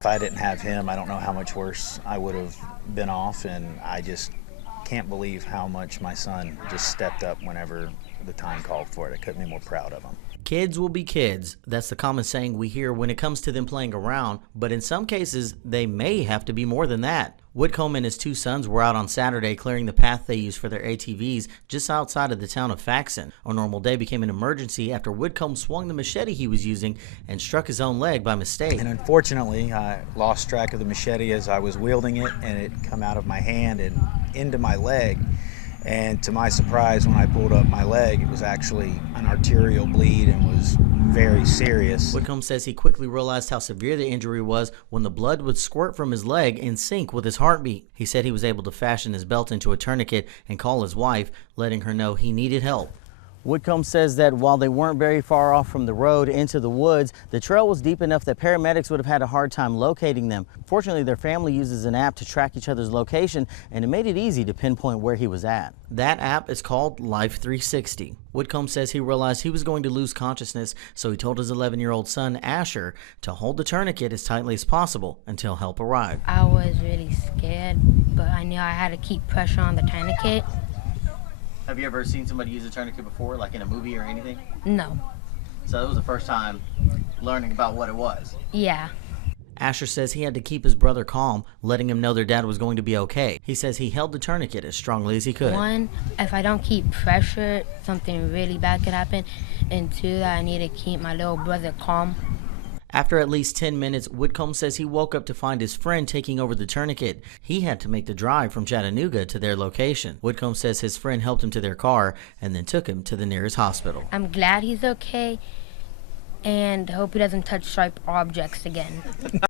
If I didn't have him, I don't know how much worse I would have been off, and I just can't believe how much my son just stepped up whenever the time called for it. I couldn't be more proud of him. Kids will be kids. That's the common saying we hear when it comes to them playing around, but in some cases, they may have to be more than that. Whitcomb and his two sons were out on Saturday clearing the path they use for their ATVs just outside of the town of Faxon. A normal day became an emergency after Whitcomb swung the machete he was using and struck his own leg by mistake. And unfortunately, I lost track of the machete as I was wielding it, and it come out of my hand and into my leg. And to my surprise, when I pulled up my leg, it was actually an arterial bleed and was very serious. Whitcomb says he quickly realized how severe the injury was when the blood would squirt from his leg in sync with his heartbeat. He said he was able to fashion his belt into a tourniquet and call his wife, letting her know he needed help. Whitcomb says that while they weren't very far off from the road into the woods, the trail was deep enough that paramedics would have had a hard time locating them. Fortunately, their family uses an app to track each other's location, and it made it easy to pinpoint where he was at. That app is called Life 360. Whitcomb says he realized he was going to lose consciousness, so he told his 11-year-old son, Asher, to hold the tourniquet as tightly as possible until help arrived. I was really scared, but I knew I had to keep pressure on the tourniquet. Have you ever seen somebody use a tourniquet before, like in a movie or anything? No. So it was the first time learning about what it was? Yeah. Asher says he had to keep his brother calm, letting him know their dad was going to be okay. He says he held the tourniquet as strongly as he could. One, if I don't keep pressure, something really bad could happen. And two, I need to keep my little brother calm. After at least 10 minutes, Whitcomb says he woke up to find his friend taking over the tourniquet. He had to make the drive from Chattanooga to their location. Whitcomb says his friend helped him to their car and then took him to the nearest hospital. I'm glad he's okay and hope he doesn't touch sharp objects again.